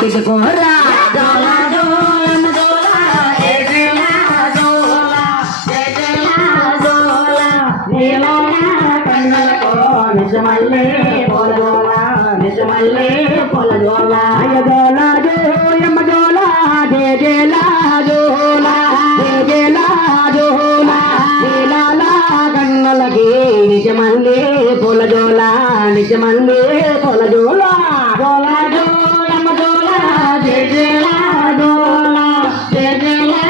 తిట్టుకోరా నిజమల్లే పొలజోలా నిజమల్లే పొలజోలా అయ్యజోలా జోయమ్మ జోలా జేజేలా జోలా జేజేలా జోలా నీలాలా కన్నలకి నిజమల్లే పొలజోలా నిజమల్లే పొలజోలా జోలా జోయమ్మ జోలా జేజేలా జోలా జేజేలా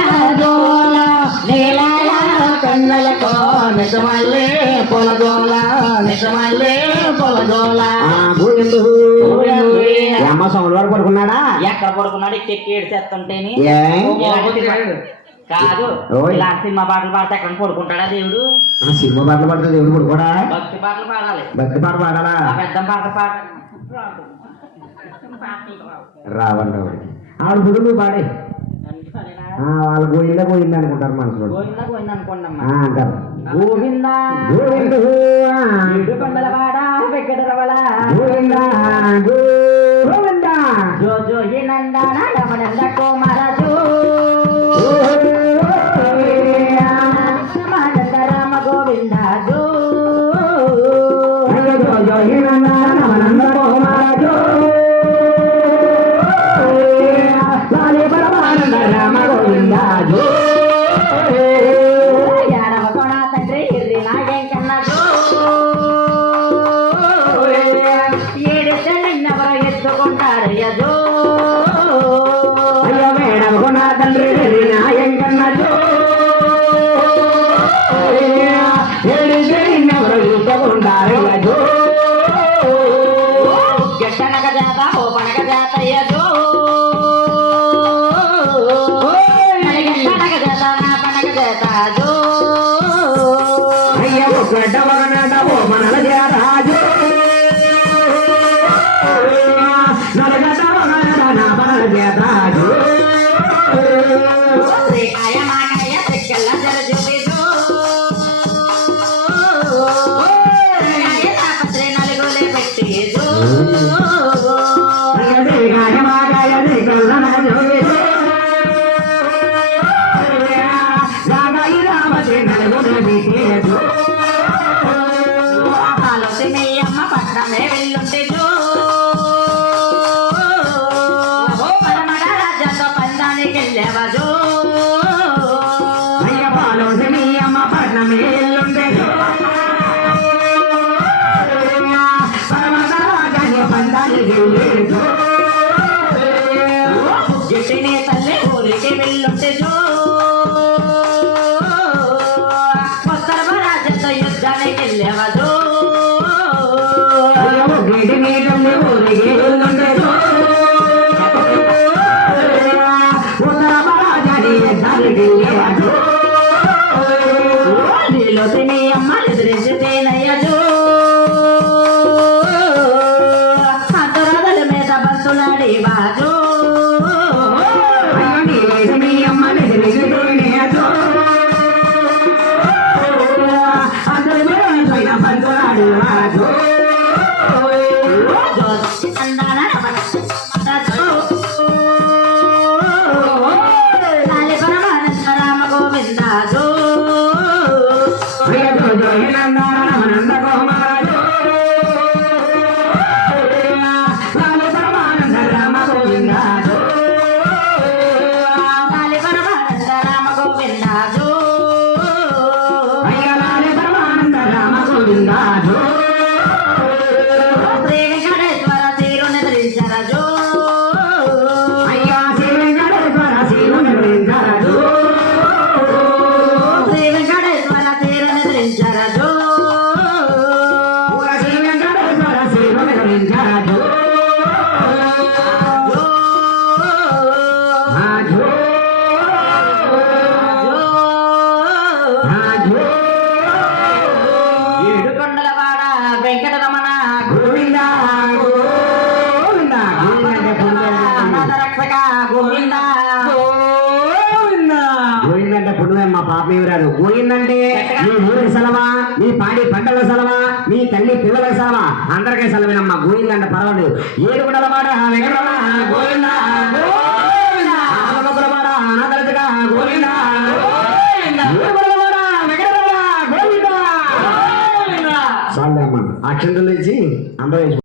జోలా నీలాలా కన్నలకో నిజమల్లే పొలజోలా నిజమల్లే పొలజోలా అమ్మ సోమవారం పడుకున్నాడా ఎక్కడ పడుకున్నాడు ఎక్కి ఏడ్చేస్తుంటేని కాదు ఇలాంటి సినిమా పాటలు పాడితే ఎక్కడ పడుకుంటాడా దేవుడు సినిమా పాటలు పాడితే దేవుడు పడుకోడా భక్తి పాటలు పాడాలి భక్తి పాట పాడాలా పెద్ద పాటలు పాడ రావండి ఆవిడ గుడి నువ్వు పాడే వాళ్ళు గోయిందా గోయిందా అనుకుంటారు మనసులో గోవిందా గోవిందా అనుకోండి అంటారు గోవిందా గోవిందు కొండల వాడ వెంకటరమణ గోవిందా గోవిందా జో జో ఈ నందన రమణంద కోమర జో రామ గోవింద జో జో జో ఈ నందన రమణంద కోమర జో లాలి పరమానంద రామ గోవింద జో కంటే పుణ్యమే మా పాప ఏమి రాదు. గోయిందంటే మీ ఊరికి సెలవా, మీ పాడి పంటల సెలవా, మీ తల్లి పిల్లల సెలవా, అందరికీ సెలవేనమ్మా. గోయిందంటే పర్వాలేదు. ఏడుగుండల మాట వెంకటరమణ గోవిందా గోవిందా, ఆలమొక్కలవాడ అనాథరచగా గోవిందా గోవిందా, ఏడుగుండలవాడ వెంకటరమణ గోవిందా గోవిందా. చాలే అమ్మ, అక్షంతలు ఇచ్చి అందరూ